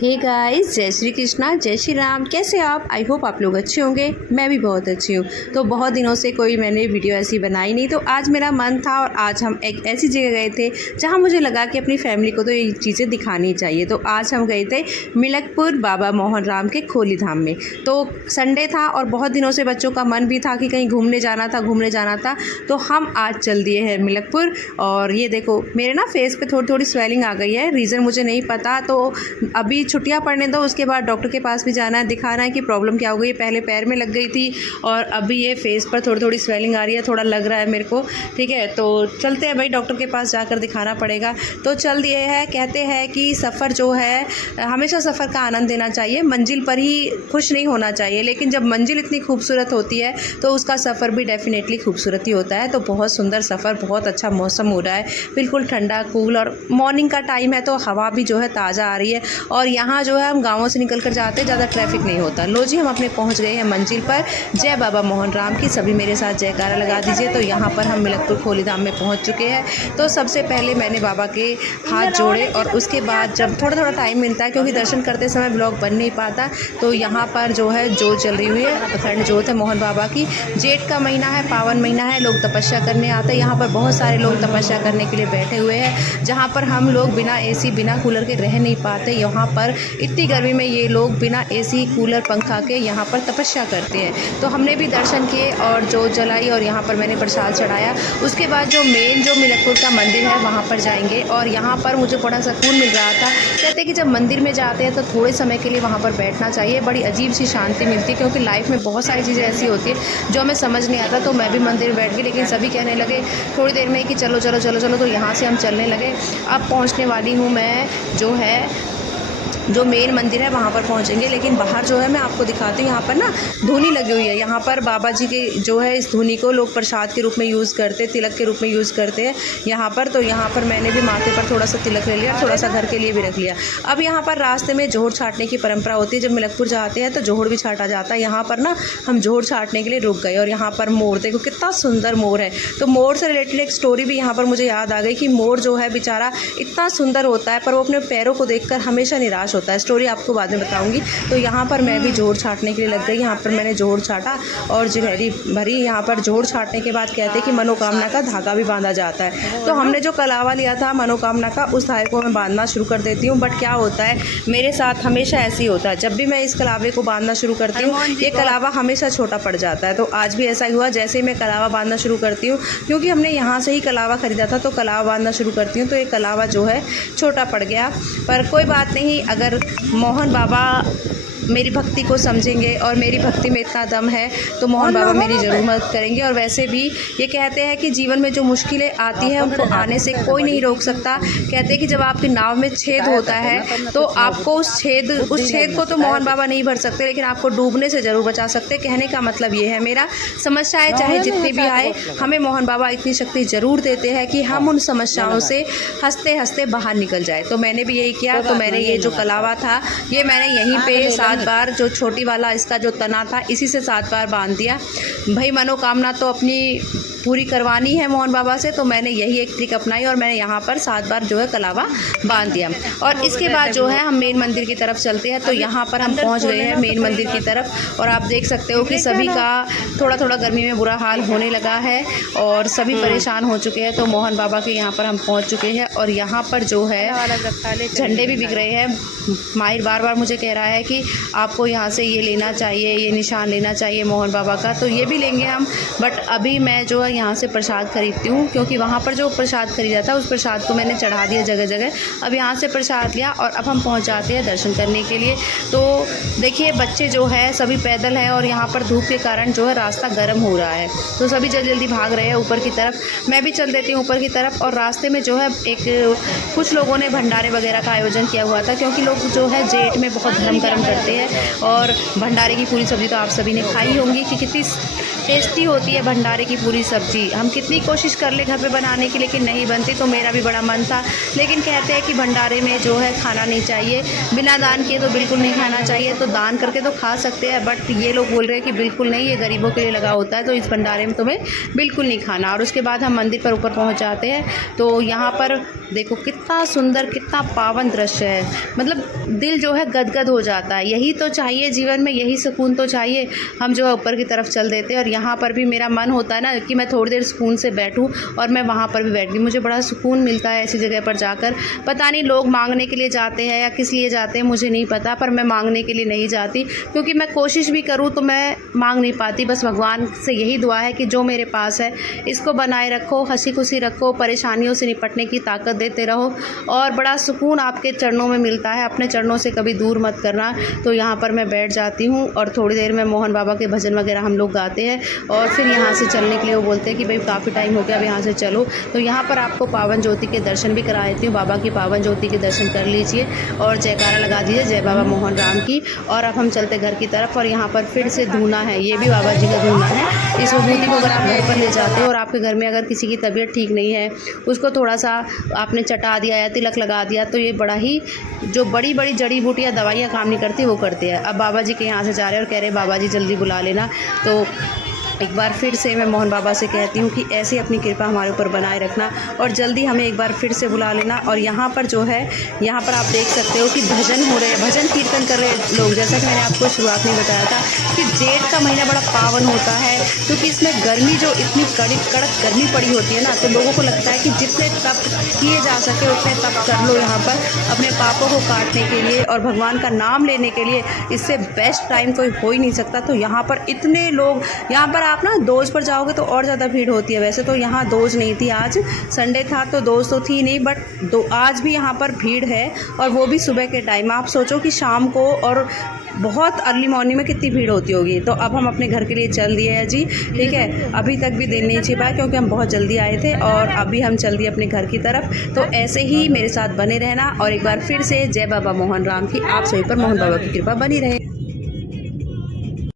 Hey guys, जय श्री कृष्णा, जय श्री राम। कैसे आप? आई होप आप लोग अच्छे होंगे। मैं भी बहुत अच्छी हूँ। तो बहुत दिनों से कोई मैंने वीडियो ऐसी बनाई नहीं, तो आज मेरा मन था और आज हम एक ऐसी जगह गए थे जहाँ मुझे लगा कि अपनी फैमिली को तो ये चीज़ें दिखानी चाहिए। तो आज हम गए थे मिलकपुर बाबा मोहन राम के खोली धाम में। तो संडे था और बहुत दिनों से बच्चों का मन भी था कि कहीं घूमने जाना था। तो हम आज चल दिए हैं मिलकपुर। और ये देखो मेरे ना फेस पे थोड़ी थोड़ी स्वेलिंग आ गई है, रीज़न मुझे नहीं पता। तो अभी छुट्टियां पड़ने दो, उसके बाद डॉक्टर के पास भी जाना है, दिखाना है कि प्रॉब्लम क्या हो गई। पहले पैर में लग गई थी और अभी ये फेस पर थोड़ी थोड़ी स्वेलिंग आ रही है, थोड़ा लग रहा है मेरे को। ठीक है, तो चलते हैं भाई, डॉक्टर के पास जाकर दिखाना पड़ेगा। तो चल दिए हैं। कहते हैं कि सफ़र जो है हमेशा सफ़र का आनंद देना चाहिए, मंजिल पर ही खुश नहीं होना चाहिए। लेकिन जब मंजिल इतनी खूबसूरत होती है तो उसका सफ़र भी डेफिनेटली खूबसूरत ही होता है। तो बहुत सुंदर सफ़र, बहुत अच्छा मौसम हो रहा है, बिल्कुल ठंडा कूल, और मॉर्निंग का टाइम है तो हवा भी जो है ताज़ा आ रही है। और यहाँ जो है हम गाँवों से निकल कर जाते हैं, ज़्यादा ट्रैफिक नहीं होता। लो जी, हम अपने पहुँच गए हैं मंजिल पर। जय बाबा मोहन राम की। सभी मेरे साथ जयकारा लगा दीजिए। तो यहाँ पर हम मिलकपुर खोली धाम में पहुँच चुके हैं। तो सबसे पहले मैंने बाबा के हाथ जोड़े और उसके बाद जब थोड़ा थोड़ा टाइम मिलता है, क्योंकि दर्शन करते समय ब्लॉग बन नहीं पाता, तो यहाँ पर जो है जोत चल रही हुई है, अखंड जोत है मोहन बाबा की। जेठ का महीना है, पावन महीना है, लोग तपस्या करने आते हैं। यहाँ पर बहुत सारे लोग तपस्या करने के लिए बैठे हुए हैं, जहाँ पर हम लोग बिना एसी बिना कूलर के रह नहीं पाते। यहाँ पर इतनी गर्मी में ये लोग बिना एसी कूलर पंखा के यहाँ पर तपस्या करते हैं। तो हमने भी दर्शन किए और जोत जलाई और यहाँ पर मैंने प्रसाद चढ़ाया। उसके बाद जो मेन जो मिलकपुर का मंदिर है वहाँ पर जाएंगे। और यहाँ पर मुझे बड़ा सुकून मिल रहा था। कहते हैं कि जब मंदिर में जाते हैं तो थोड़े समय के लिए वहाँ पर बैठना चाहिए, बड़ी अजीब सी शांति मिलती है। क्योंकि लाइफ में बहुत सारी चीज़ें ऐसी होती है जो हमें समझ नहीं आता। तो मैं भी मंदिर में बैठ गई, लेकिन सभी कहने लगे थोड़ी देर में कि चलो चलो चलो चलो, तो यहाँ से हम चलने लगे। अब पहुँचने वाली हूँ मैं, जो मेन मंदिर है वहाँ पर पहुँचेंगे। लेकिन बाहर जो है मैं आपको दिखाती हूँ, यहाँ पर ना धुनी लगी हुई है। यहाँ पर बाबा जी के जो है इस धुनी को लोग प्रसाद के रूप में यूज़ करते, तिलक के रूप में यूज़ करते हैं यहाँ पर। तो यहाँ पर मैंने भी माथे पर थोड़ा सा तिलक ले लिया, थोड़ा सा घर के लिए भी रख लिया। अब यहाँ पर रास्ते में जोहड़ छाटने की परंपरा होती है। जब मिलकपुर जाते हैं तो जोहड़ भी छाटा जाता है। यहाँ पर ना हम जोहड़ छाटने के लिए रुक गए और यहाँ पर मोर देखो कितना सुंदर मोर है। तो मोर से रिलेटेड एक स्टोरी भी यहाँ पर मुझे याद आ गई कि मोर जो है बेचारा इतना सुंदर होता है, पर वो अपने पैरों को देखकर हमेशा निराश होता है। स्टोरी आपको बाद में बताऊंगी। तो यहाँ पर मैं भी जोहड़ छाटने के लिए लग गई। यहाँ पर मैंने जोहड़ छाटा और जगहरी भरी। यहाँ पर जोहड़ छाटने के बाद कहते हैं कि मनोकामना का धागा भी बांधा जाता है। तो हमने जो कलावा लिया था मनोकामना का, उस धागे को मैं बांधना शुरू कर देती हूँ। बट क्या होता है मेरे साथ हमेशा ऐसे ही होता है, जब भी मैं इस कलावे को बांधना शुरू करती हूँ ये कलावा हमेशा छोटा पड़ जाता है। तो आज भी ऐसा ही हुआ। जैसे ही मैं कलावा बांधना शुरू करती हूँ, क्योंकि हमने यहाँ से ही कलावा खरीदा था, तो कलावा बांधना शुरू करती हूँ तो ये कलावा जो है छोटा पड़ गया। पर कोई बात नहीं, अगर मोहन बाबा मेरी भक्ति को समझेंगे और मेरी भक्ति में इतना दम है तो मोहन बाबा मेरी ज़रूर मदद करेंगे। और वैसे भी ये कहते हैं कि जीवन में जो मुश्किलें आती हैं उनको आने से कोई नहीं रोक सकता। कहते हैं कि जब आपकी नाव में छेद होता है तो आपको उस छेद को तो मोहन बाबा नहीं भर सकते, लेकिन आपको डूबने से ज़रूर बचा सकते। कहने का मतलब ये है मेरा, समस्याएं चाहे जितनी भी आए, हमें मोहन बाबा इतनी शक्ति ज़रूर देते हैं कि हम उन समस्याओं से हंसते हंसते बाहर निकल जाए। तो मैंने भी यही किया। तो मैंने ये जो कलावा था ये मैंने यहीं पे 7 बार, जो छोटी वाला इसका जो तना था इसी से 7 बार बांध दिया। भाई मनोकामना तो अपनी पूरी करवानी है मोहन बाबा से, तो मैंने यही एक ट्रिक अपनाई और मैंने यहाँ पर 7 बार जो है कलावा बांध दिया। और इसके बाद जो है हम मेन मंदिर की तरफ चलते हैं। तो यहाँ पर हम पहुँच गए हैं मेन मंदिर की तरफ। और आप देख सकते हो कि सभी का थोड़ा थोड़ा गर्मी में बुरा हाल होने लगा है और सभी परेशान हो चुके हैं। तो मोहन बाबा के यहाँ पर हम पहुँच चुके हैं और यहाँ पर जो है झंडे भी बिक रहे हैं। माहिर बार बार मुझे कह रहा है कि आपको यहाँ से ये लेना चाहिए, ये निशान लेना चाहिए मोहन बाबा का, तो ये भी लेंगे हम। बट अभी मैं जो है यहाँ से प्रसाद खरीदती हूँ, क्योंकि वहाँ पर जो प्रसाद खरीदा था उस प्रसाद को मैंने चढ़ा दिया जगह जगह। अब यहाँ से प्रसाद लिया और अब हम पहुँच जाते हैं दर्शन करने के लिए। तो देखिए बच्चे जो है सभी पैदल हैं और यहाँ पर धूप के कारण जो है रास्ता गर्म हो रहा है, तो सभी जल्दी जल्दी भाग रहे हैं ऊपर की तरफ। मैं भी चल देती हूँ ऊपर की तरफ। और रास्ते में जो है कुछ लोगों ने भंडारे वगैरह का आयोजन किया हुआ था, क्योंकि लोग जो है जेठ में बहुत धर्म कर्म करते हैं। और भंडारे की पूरी सब्ज़ी तो आप सभी ने खाई होंगी कि कितनी टेस्टी होती है भंडारे की पूरी सब्ज़ी। हम कितनी कोशिश कर ले घर पे बनाने की, लेकिन नहीं बनती। तो मेरा भी बड़ा मन था, लेकिन कहते हैं कि भंडारे में जो है खाना नहीं चाहिए, बिना दान किए तो बिल्कुल नहीं खाना चाहिए। तो दान करके तो खा सकते हैं, बट ये लोग बोल रहे हैं कि बिल्कुल नहीं, ये गरीबों के लिए लगा होता है, तो इस भंडारे में तुम्हें बिल्कुल नहीं खाना। और उसके बाद हम मंदिर पर ऊपर पहुँच जाते हैं। तो यहाँ पर देखो कितना सुंदर, कितना पावन दृश्य है, मतलब दिल जो है गदगद हो जाता है। यही तो चाहिए जीवन में, यही सुकून तो चाहिए। हम जो है ऊपर की तरफ चल देते हैं और यहाँ पर भी मेरा मन होता है ना कि मैं थोड़ी देर सुकून से बैठूं, और मैं वहाँ पर भी बैठ गई। मुझे बड़ा सुकून मिलता है ऐसी जगह पर जाकर। पता नहीं लोग मांगने के लिए जाते हैं या किस लिए जाते हैं, मुझे नहीं पता, पर मैं मांगने के लिए नहीं जाती, क्योंकि मैं कोशिश भी करूँ तो मैं मांग नहीं पाती। बस भगवान से यही दुआ है कि जो मेरे पास है इसको बनाए रखो, हंसी खुशी रखो, परेशानियों से निपटने की ताकत देते रहो, और बड़ा सुकून आपके चरणों में मिलता है। अपने चरणों से कभी दूर मत करना। तो यहाँ पर मैं बैठ जाती हूँ और थोड़ी देर में मोहन बाबा के भजन वगैरह हम लोग गाते हैं, और फिर यहाँ से चलने के लिए वो बोलते हैं कि भाई काफ़ी टाइम हो गया, अब यहाँ से चलो। तो यहाँ पर आपको पावन ज्योति के दर्शन भी करा देती हूँ। बाबा की पावन ज्योति के दर्शन कर लीजिए और जयकारा लगा दीजिए जय बाबा मोहन राम की। और अब हम चलते घर की तरफ, और यहाँ पर फिर से धूना है, ये भी बाबा जी का धूना है। इस विभूति को अगर आप घर पर ले जाते हो और आपके घर में अगर किसी की तबीयत ठीक नहीं है, उसको थोड़ा सा आपने चटा दिया या तिलक लगा दिया, तो ये बड़ा ही जो बड़ी बड़ी जड़ी बूटियाँ दवाइयाँ काम नहीं करती वो करती है। अब बाबा जी के यहाँ से जा रहे हैं और कह रहे हैं बाबा जी जल्दी बुला लेना। तो एक बार फिर से मैं मोहन बाबा से कहती हूँ कि ऐसे अपनी कृपा हमारे ऊपर बनाए रखना, और जल्दी हमें एक बार फिर से बुला लेना। और यहाँ पर जो है, यहाँ पर आप देख सकते हो कि भजन हो रहे हैं, भजन कीर्तन कर रहे लोग। जैसा कि मैंने आपको शुरुआत में बताया था कि जेठ का महीना बड़ा पावन होता है, क्योंकि इसमें गर्मी जो इतनी कड़क गर्मी पड़ी होती है ना, तो लोगों को लगता है कि जितने तप किए जा सके उतने तप कर लो यहाँ पर अपने पापों को काटने के लिए और भगवान का नाम लेने के लिए। इससे बेस्ट टाइम कोई हो ही नहीं सकता। तो यहाँ पर इतने लोग, यहाँ पर आप ना दोज पर जाओगे तो और ज़्यादा भीड़ होती है। वैसे तो यहाँ दोज नहीं थी, आज संडे था तो दोज तो थी नहीं, बट आज भी यहाँ पर भीड़ है, और वो भी सुबह के टाइम। आप सोचो कि शाम को और बहुत अर्ली मॉर्निंग में कितनी भीड़ होती होगी। तो अब हम अपने घर के लिए चल दिए हैं जी, ठीक है। अभी तक भी दिन नहीं छिपा क्योंकि हम बहुत जल्दी आए थे, और अभी हम चल दिए अपने घर की तरफ। तो ऐसे ही मेरे साथ बने रहना, और एक बार फिर से जय बाबा मोहन राम की आप सभी पर मोहन बाबा की कृपा बनी रहे।